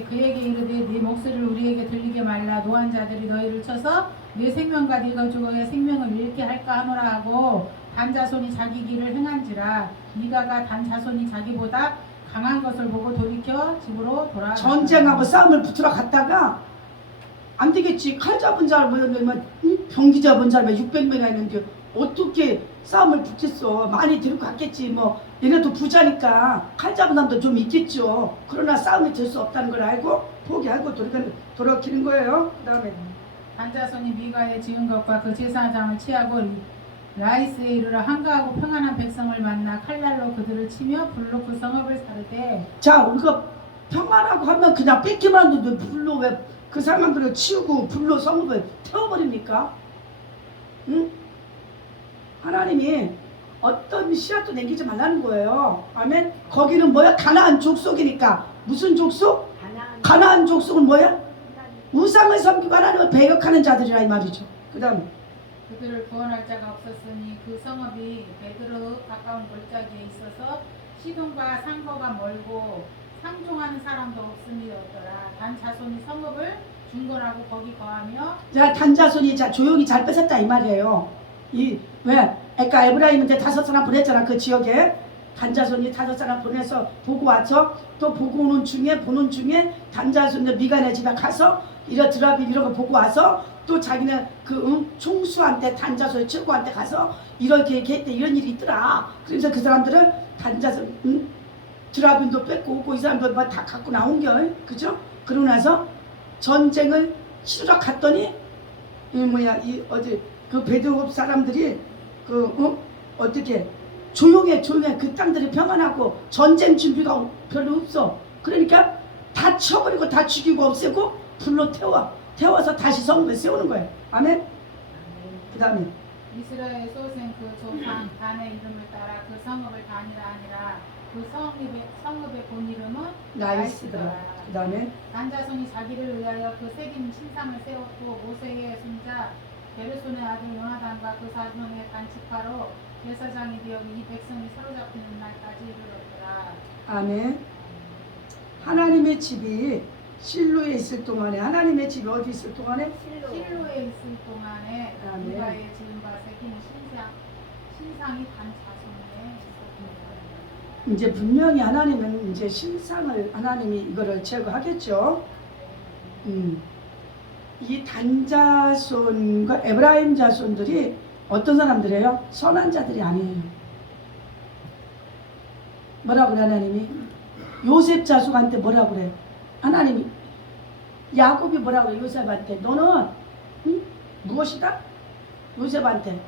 그에게 이르되 네 목소리를 우리에게 들리게 말라. 노한 자들이 너희를 쳐서 네 생명과 네 가족의 생명을 잃게 할까 하노라 하고 단자손이 자기 길을 행한지라. 미가가 단자손이 자기보다 강한 것을 보고 돌이켜 집으로 돌아갔다. 전쟁하고 싸움을 붙으러 갔다가 안 되겠지. 칼 잡은 사람은 병기 잡은 사람이 600명이나 있는데 어떻게 싸움을 붙겠어. 많이 데리고 갔겠지. 뭐 얘네도 부자니까 칼 잡은 사람도 좀 있겠죠. 그러나 싸움이 될 수 없다는 걸 알고 포기하고 돌아키는 거예요. 그 다음에 단자손이 미가의 지은 것과 그 제사장을 취하고 라이스에 이르러 한가하고 평안한 백성을 만나 칼날로 그들을 치며 불로 그 성읍을 사르되. 자, 우리가 평안하고 하면 그냥 뺏기만 하는데 불로 왜 그 사람들을 치우고 불로 성읍을 태워버립니까? 응? 하나님이 어떤 씨앗도 남기지 말라는 거예요. 아멘. 거기는 뭐야? 가나안 족속이니까. 무슨 족속? 가나안 족속은 뭐야? 우상을 섬기고 하나님을 배격하는 자들이라 이 말이죠. 그 다음에 그들을 구원할 자가 없었으니 그 성읍이 베드로 가까운 골짜기에 있어서 시돈과 상거가 멀고 상종하는 사람도 없음이었더라. 단 자손이 성읍을 중건하고 거기 거하며. 자, 단자손이 조용히 잘 뺏었다 이 말이에요. 왜? 그러니까 에브라임한테 5사람 보냈잖아. 그 지역에 단자손이 5사람 보내서 보고 와서 또 보고 오는 중에 보는 중에 단자손이 미간의 집에 가서 드라비 이런 거 보고 와서 또 자기는 총수한테 단자손 최고한테 가서 이렇게 했대. 이런 일이 있더라. 그래서 그 사람들은 단자손 드라빈도 뺏고 오고 이 사람들 다 갖고 나온 겨. 그죠? 그러고 나서 전쟁을 치르러 갔더니 그 베드로 사람들이 어떻게 조용해 그 땅들이 평안하고 전쟁 준비가 별로 없어. 그러니까 다 쳐버리고 다 죽이고 없애고 불로 태워서 다시 성읍을 세우는 거예요. 아멘. 그 다음에 이스라엘 소생 그 조상 단의 이름을 따라 그 성읍을 단이라 하니라. 그 성읍의 본 이름은 라이스더라. 그 다음에 단자손이 자기를 위하여 그 새긴 신상을 세웠고 모세의 손자 게르손의 아들 요나단과 그 사손의 단축파로 제사장이 되어 이 백성이 사로잡히는 날까지 이르렀더라. 아멘. 하나님의 집이 실로에 있을 동안에 하나님의 집이 어디 있을 동안에 실로에 있을 동안에 아멘. 미가의 지은 바 새긴 신상이 단자손에 있었습니다. 이제 분명히 하나님은 이제 신상을 하나님이 이거를 제거하겠죠. 이 단자손과 에브라임 자손들이 어떤 사람들이에요? 선한 자들이 아니에요. 뭐라고 그래 하나님이? 요셉 자손한테 뭐라고 그래? 하나님이 야곱이 뭐라고 그래? 요셉한테 너는 무엇이다? 요셉한테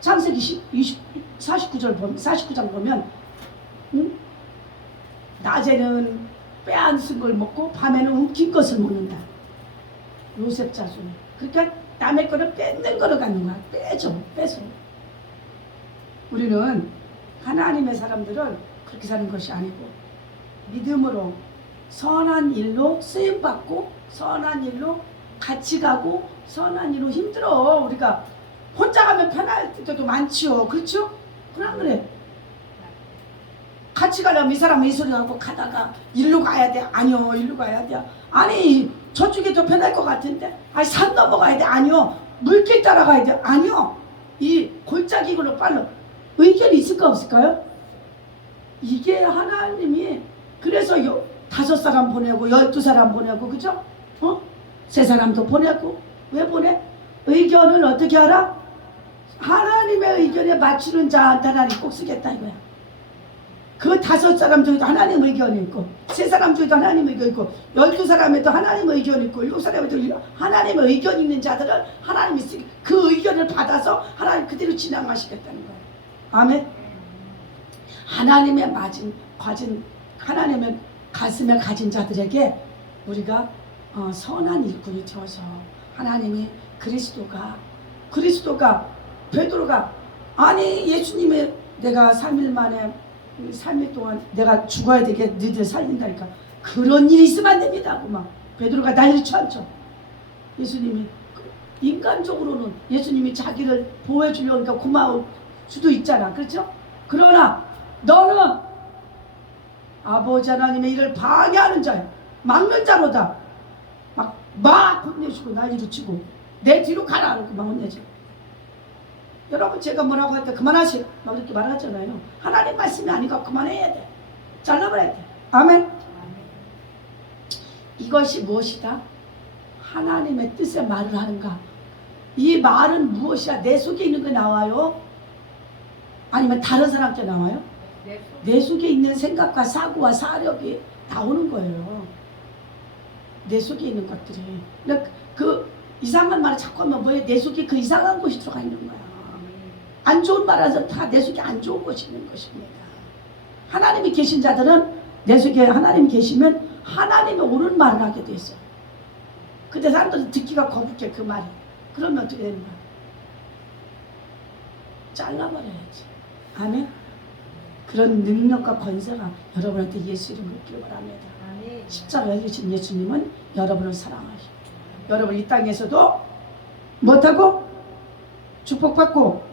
창세기 49장 보면 낮에는 빼앗은 걸 먹고 밤에는 움킨 것을 먹는다. 요셉 자손. 그러니까 남의 거를 뺏는 거로 가는 거야. 뺏어. 우리는 하나님의 사람들은 그렇게 사는 것이 아니고 믿음으로 선한 일로 쓰임받고 선한 일로 같이 가고 선한 일로 힘들어. 우리가 혼자 가면 편할 때도 많지요. 그렇죠? 그래. 같이 가려면 이 사람은 이 소리 하고 가다가 일로 가야 돼. 아니요. 일로 가야 돼. 아니 저쪽이 더 편할 것 같은데. 아니 산 넘어가야 돼. 아니요. 물길 따라가야 돼. 아니요. 이 골짜기로 빨로 의견이 있을까 없을까요? 이게 하나님이 그래서 5사람 보내고 12사람 보내고 그죠? 3사람도 보내고 왜 보내? 의견을 어떻게 하라? 하나님의 의견에 맞추는 자한테 하나님 꼭 쓰겠다 이거야. 그 5사람 중에도 하나님 의견이 있고 3사람 중에도 하나님 의견이 있고 12사람에도 하나님 의견이 있고 7사람에도 하나님의 의견이 있는 자들은 하나님이 그 의견을 받아서 하나님 그대로 진행하시겠다는 거예요. 아멘. 하나님의 하나님의 가슴에 가진 자들에게 우리가 선한 일꾼이 되어서 하나님이 그리스도가 베드로가 아니 예수님의 내가 3일 만에 3일 동안 내가 죽어야 되게 너희들 살린다니까 그런 일이 있으면 안 됩니다 하고 막 베드로가 난리를 쳐안죠. 예수님이 인간적으로는 예수님이 자기를 보호해 주려니까 고마울 수도 있잖아. 그렇죠? 그러나 너는 아버지 하나님의 일을 방해하는 자야. 막는 자로다. 막 혼내주고 난리도 치고 내 뒤로 가라 그렇게 막 혼내지. 여러분 제가 뭐라고 할 때 그만하시오 막 이렇게 말하잖아요. 하나님 말씀이 아니까 그만해야 돼. 잘라버려야 돼. 아멘. 이것이 무엇이다? 하나님의 뜻의 말을 하는가? 이 말은 무엇이야? 내 속에 있는 게 나와요? 아니면 다른 사람께 나와요? 내 속에 있는 생각과 사고와 사력이 나오는 거예요. 내 속에 있는 것들이. 그러니까 그 이상한 말을 자꾸 하면 뭐예요? 내 속에 그 이상한 것이 들어가 있는 거야. 안 좋은 말하서 다 내 속에 안 좋은 것이 있는 것입니다. 하나님이 계신 자들은 내 속에 하나님이 계시면 하나님이 옳은 말을 하게 돼 있어요. 근데 사람들은 듣기가 거북해 그 말이. 그러면 어떻게 되는 거야? 잘라버려야지. 아멘. 그런 능력과 권세가 여러분한테 예수 이름으로 있기를 바랍니다. 십자가에 계신 예수님은 여러분을 사랑하시고 여러분 이 땅에서도 못하고 축복받고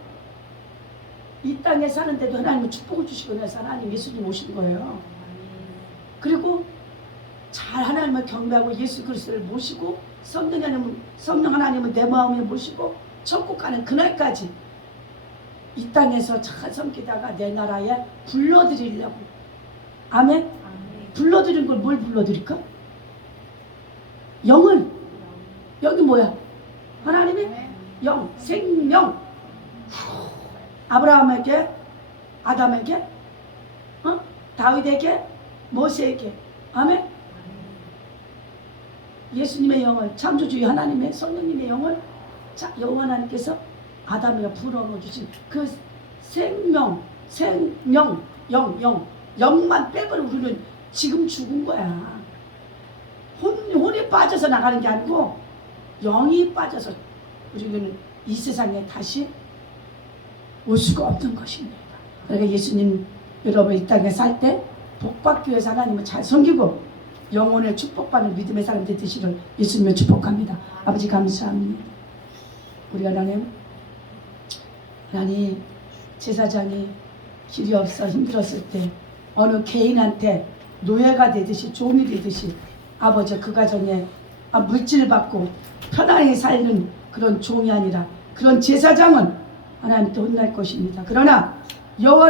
이 땅에 사는데도 하나님은 축복을 주시고 그래서 하나님 예수님 오신 거예요. 그리고 잘 하나님을 경배하고 예수 그리스도를 모시고 성령 하나님은 내 마음에 모시고 천국 가는 그날까지 이 땅에서 잘 섬기다가 내 나라에 불러드리려고. 아멘. 불러드린 걸 뭘 불러드릴까? 영을. 여기 뭐야? 하나님의 영, 생명. 아브라함에게, 아담에게, 다윗에게, 모세에게. 아멘. 예수님의 영을, 창조주의 하나님의 성령님의 영을 여호와 하나님께서 아담에게 불어넣어 주신 그 생명, 영만 빼버려 우리는 지금 죽은 거야. 혼이 빠져서 나가는 게 아니고 영이 빠져서 우리는 이 세상에 다시 올 수가 없는 것입니다. 그러니까 예수님 여러분 이 땅에 살 때 복받기 위해서 하나님을 잘 섬기고 영혼의 축복받는 믿음의 사람 되시기를 예수님을 축복합니다. 아버지 감사합니다. 우리 하나님 제사장이 길이 없어 힘들었을 때 어느 개인한테 노예가 되듯이 종이 되듯이 아버지 그 가정에 물질을 받고 편안히 살는 그런 종이 아니라 그런 제사장은 하나님께 혼날 것입니다. 그러나 여호와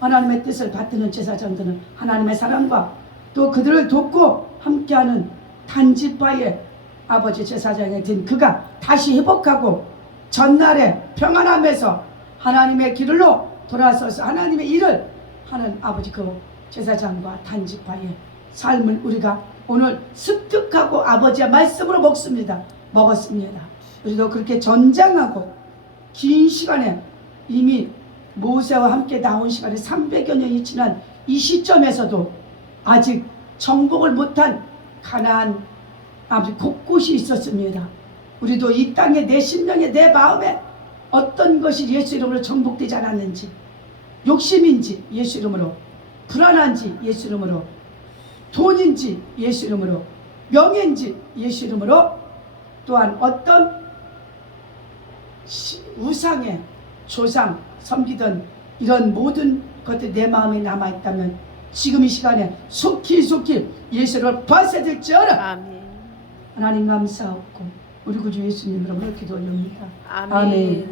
하나님의 뜻을 받드는 제사장들은 하나님의 사랑과 또 그들을 돕고 함께하는 단지파의 아버지 제사장이 된 그가 다시 회복하고 전날에 평안함에서 하나님의 길로 돌아서서 하나님의 일을 하는 아버지 그 제사장과 단지파의 삶을 우리가 오늘 습득하고 아버지의 말씀으로 먹습니다. 우리도 그렇게 전장하고 긴 시간에 이미 모세와 함께 나온 시간이 300여 년이 지난 이 시점에서도 아직 정복을 못한 가나안 아버지 곳곳이 있었습니다. 우리도 이 땅에 내 심령에 내 마음에 어떤 것이 예수 이름으로 정복되지 않았는지 욕심인지 예수 이름으로 불안한지 예수 이름으로 돈인지 예수 이름으로 명예인지 예수 이름으로 또한 어떤 우상의 조상 섬기던 이런 모든 것들이 내 마음에 남아있다면 지금 이 시간에 속히 예수를 벗어들지어라. 아멘. 하나님 감사하고 우리 구주 예수님으로 기도 올립니다. 아멘. 아멘.